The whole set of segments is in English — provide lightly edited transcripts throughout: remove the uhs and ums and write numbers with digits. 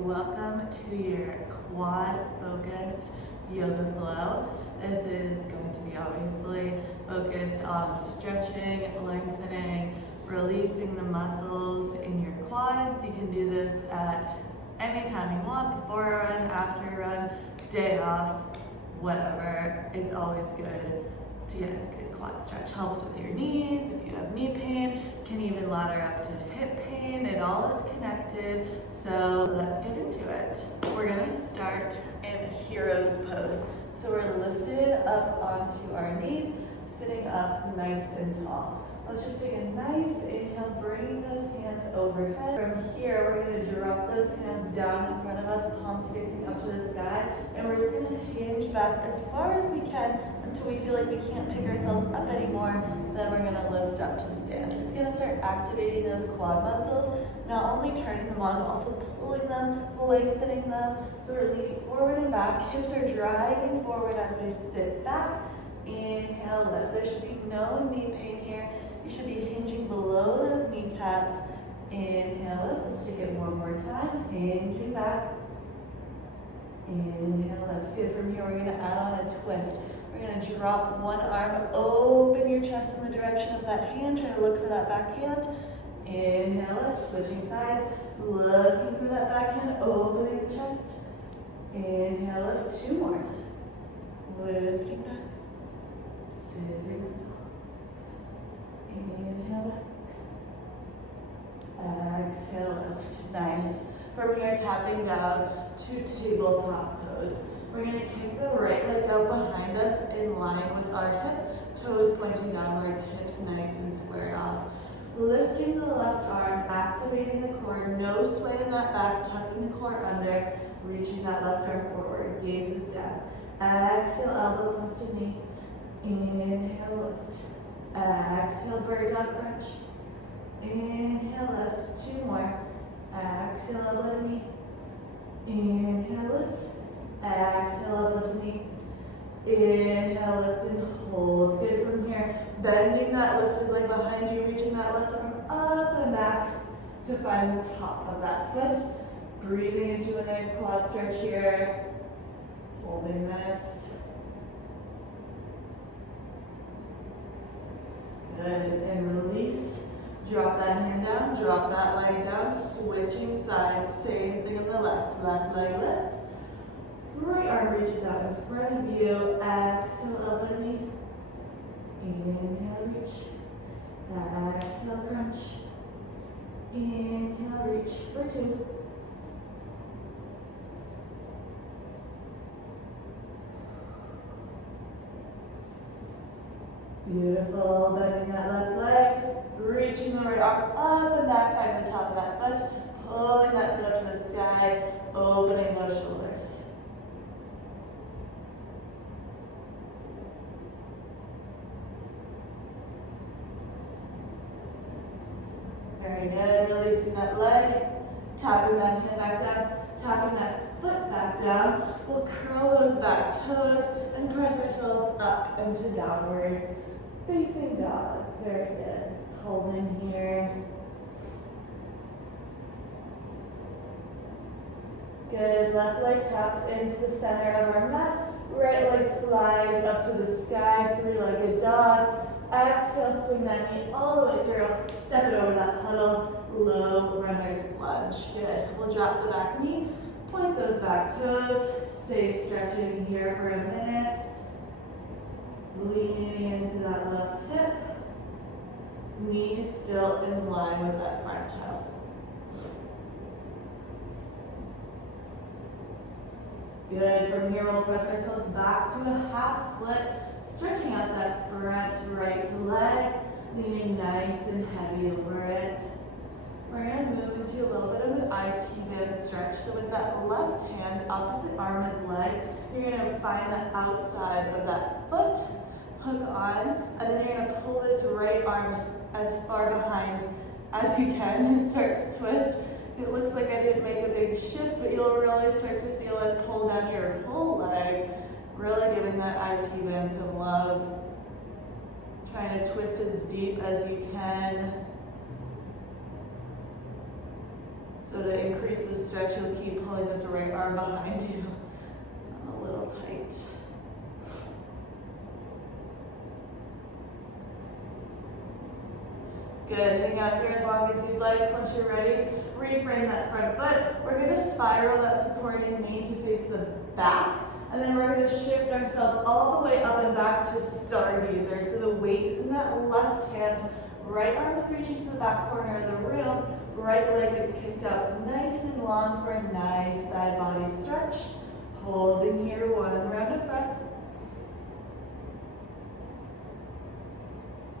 welcome to your quad focused yoga flow. This is going to be obviously focused on stretching, lengthening, releasing the muscles in your quads. You can do this at any time you want, before a run, after a run, day off, whatever. It's always good to get a good quad stretch. Helps with your knees, if you have knee pain, can even ladder up to hip pain. It all is connected, so let's get into it. We're gonna start in hero's pose. So we're lifted up onto our knees, sitting up nice and tall. Let's just take a nice inhale, bringing those hands overhead. From here, we're gonna drop those hands down in front of us, palms facing up to the sky, and we're just gonna hinge back as far as we can until we feel like we can't pick ourselves up anymore. Then we're gonna lift up to stand. It's gonna start activating those quad muscles, not only turning them on, but also pulling them, lengthening them. So we're leaning forward and back. Hips are driving forward as we sit back. Inhale, lift. There should be no knee pain here. You should be hinging below those kneecaps. Inhale, lift. Let's take it one more time. Hinging back. Inhale, lift. Good. From here, we're gonna add on a twist. We're gonna drop one arm, open your chest in the direction of that hand. Try to look for that back hand. Inhale, lift. Switching sides. Looking for that back hand, opening the chest. Inhale, lift. Two more. Lifting back. Sitting up. Inhale back. Exhale, lift. Nice. From here, tapping down to tabletop pose. We're going to kick the right leg out behind us in line with our hip, toes pointing downwards, hips nice and squared off. Lifting the left arm, activating the core, no sway in that back, tucking the core under, reaching that left arm forward, gazes down. Exhale, elbow comes to knee. Inhale, lift. Exhale, bird dog crunch. Inhale, lift. Two more. Exhale, elbow to knee. Inhale, lift. Exhale, elbow to knee. Inhale, lift and hold. Good. From here, bending that lifted leg behind you, reaching that left arm up and back to find the top of that foot. Breathing into a nice quad stretch here. Holding this. Good. And release. Drop that hand down, drop that leg down, switching sides. Same thing on the left. Left leg lifts. Right arm reaches out in front of you. Exhale, elbow to knee. Inhale, reach. Exhale, crunch. Inhale, reach for two. Beautiful. Bending that left leg. Reaching the right arm up and back, finding the top of that foot. Pulling that foot up to the sky. Opening those shoulders. Very good. Releasing that leg, tapping that hand back down, tapping that foot back down. We'll curl those back toes and press ourselves up into downward facing dog. Very good. Holding here. Good. Left leg taps into the center of our mat. Right leg flies up to the sky, three-legged dog. Exhale, swing that knee all the way through. Step it over that puddle. Low runner's lunge. Good. We'll drop the back knee. Point those back toes. Stay stretching here for a minute. Leaning into that left hip. Knees still in line with that front toe. Good. From here, we'll press ourselves back to a half split. Stretching out that front right leg, leaning nice and heavy over it. We're going to move into a little bit of an IT band stretch. So with that left hand, opposite arm as leg, you're going to find the outside of that foot, hook on, and then you're going to pull this right arm as far behind as you can and start to twist. It looks like I didn't make a big shift, but you'll really start to feel it pull down your whole leg. Really giving that IT band some love. Trying to twist as deep as you can. So to to increase the stretch, you'll keep pulling this right arm behind you. I'm a little tight. Good, hang out here as long as you'd like. Once you're ready, reframe that front foot. We're gonna spiral that supporting knee to face the back, and then we're gonna shift ourselves all the way up and back to stargazer. So the weight is in that left hand, right arm is reaching to the back corner of the room, right leg is kicked up nice and long for a nice side body stretch. Holding here, one round of breath.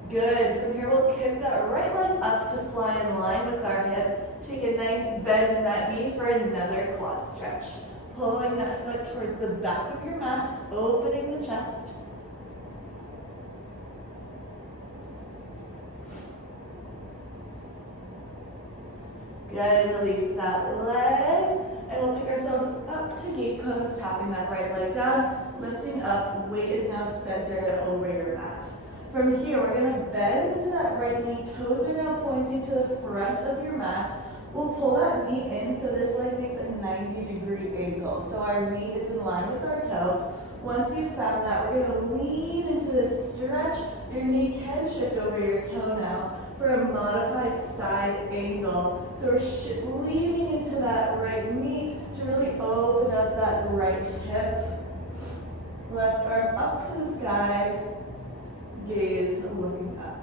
Good, from here we'll kick that right leg up to fly in line with our hip. Take a nice bend in that knee for another quad stretch. Pulling that foot towards the back of your mat, opening the chest. Good, release that leg, and we'll pick ourselves up to gate pose, tapping that right leg down, lifting up, weight is now centered over your mat. From here, we're gonna bend into that right knee, toes are now pointing to the front of your mat. We'll pull that knee in so this leg makes a 90-degree angle. So our knee is in line with our toe. Once you've found that, we're gonna lean into this stretch. Your knee can shift over your toe now for a modified side angle. So we're leaning into that right knee to really open up that right hip. Left arm up to the sky. Gaze looking up.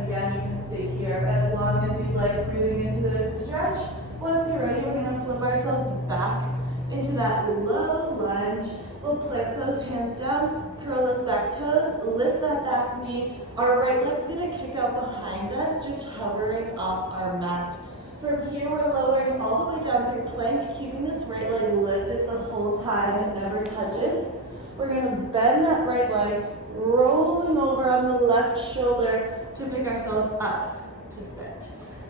Again, you can stay here as long as you'd like, breathing into this stretch. Once you're ready, we're going to flip ourselves back into that low lunge. We'll plant those hands down, curl those back toes, lift that back knee. Our right leg's going to kick out behind us, just hovering off our mat. From here, we're lowering all the way down through plank, keeping this right leg lifted the whole time. It never touches. We're going to bend that right leg, rolling over on the left shoulder to pick ourselves up to sit.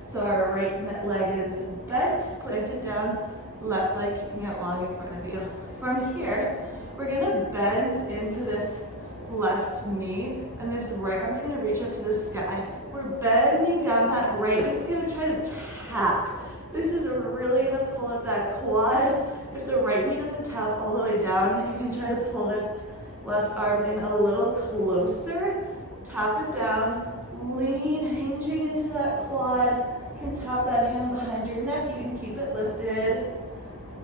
So our right leg is bent, planted down, left leg kicking out long in front of you. From here, we're going to bend into this left knee, and this right arm's going to reach up to the sky. We're bending down, that right knee's going to try to tap. This is really going to pull at that quad. If the right knee doesn't tap all the way down, you can try to pull this left arm in a little closer. Tap it down, lean, hinging into that quad. You can tap that hand behind your neck. You can keep it lifted.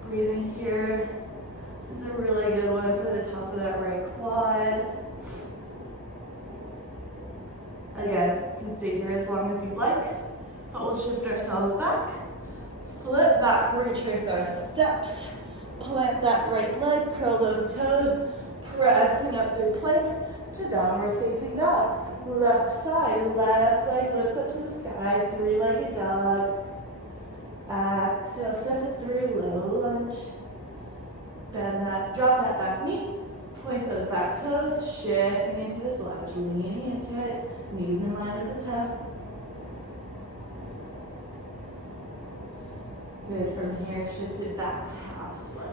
Breathing here. This is a really good one for the top of that right quad. Again, you can stay here as long as you like, but we'll shift ourselves back. Flip back, retrace our steps. Plant that right leg, curl those toes, pressing up through plank to downward facing dog. Left side, left leg lifts up to the sky, three-legged dog. Exhale, step it through, low lunge. Bend that, drop that back knee, point those back toes, shifting into this lunge, leaning into it, knees in line with the toe. Good, from here, shift it back, half split.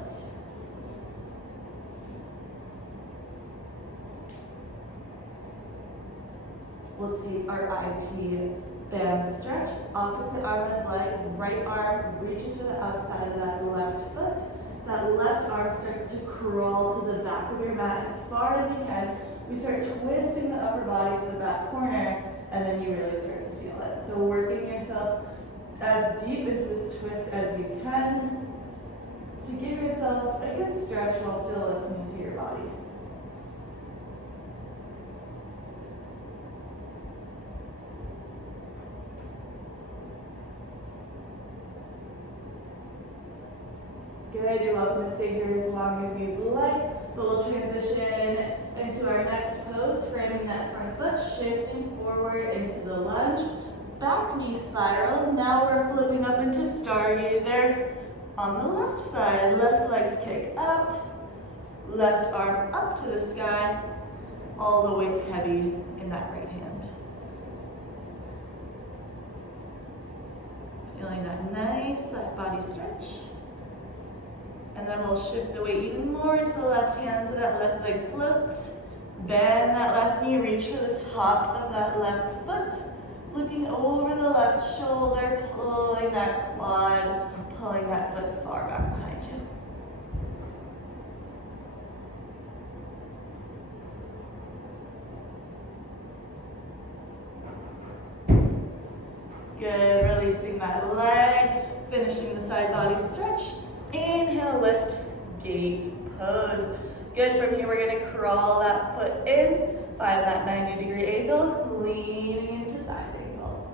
We'll take our IT band stretch. Opposite arm is light, right arm reaches to the outside of that left foot. That left arm starts to crawl to the back of your mat as far as you can. We start twisting the upper body to the back corner, and then you really start to feel it. So working yourself as deep into this twist as you can to give yourself a good stretch while still listening to your body. Good, you're welcome to stay here as long as you'd like, but we'll transition into our next pose, framing that front foot, shifting forward into the lunge. Back knee spirals. Now we're flipping up into stargazer. On the left side, left leg's kicked out, left arm up to the sky, all the weight heavy in that right hand. Feeling that nice side body stretch. And then we'll shift the weight even more into the left hand so that left leg floats. Bend that left knee, reach for the top of that left foot. Looking over the left shoulder, pulling that quad, pulling that foot far back behind you. Good, releasing that leg, finishing the side body stretch. Inhale, lift, gate pose. Good, from here we're gonna crawl that foot in, find that 90-degree angle, leaning into side angle.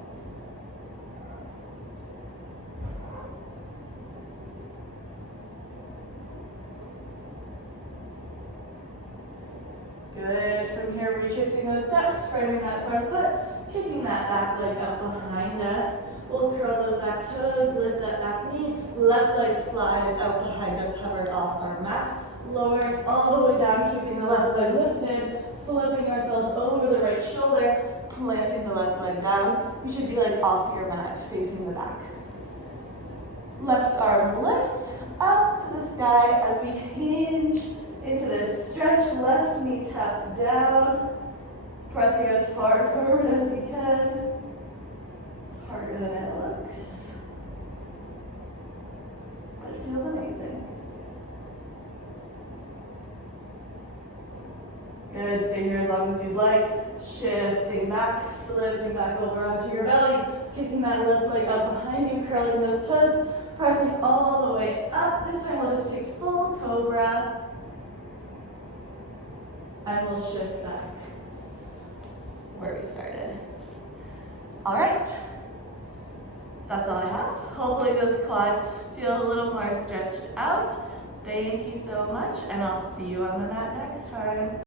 Good, from here retracing those steps, framing that front foot, kicking that back leg up behind us. We'll curl those back toes, lift that back knee, left leg flies out behind us, hovered off our mat. Lowering all the way down, keeping the left leg lifted, flipping ourselves over the right shoulder, planting the left leg down. You should be like off your mat, facing the back. Left arm lifts up to the sky as we hinge into this stretch. Left knee taps down, pressing as far forward as you can. It's harder than it looks, but it feels amazing. Good, stay here as long as you'd like. Shifting back, flipping back over onto your belly, kicking that left leg up behind you, curling those toes, pressing all the way up. This time we'll just take full cobra, and we'll shift back where we started. All right, that's all I have. Hopefully those quads feel a little more stretched out. Thank you so much, and I'll see you on the mat next time.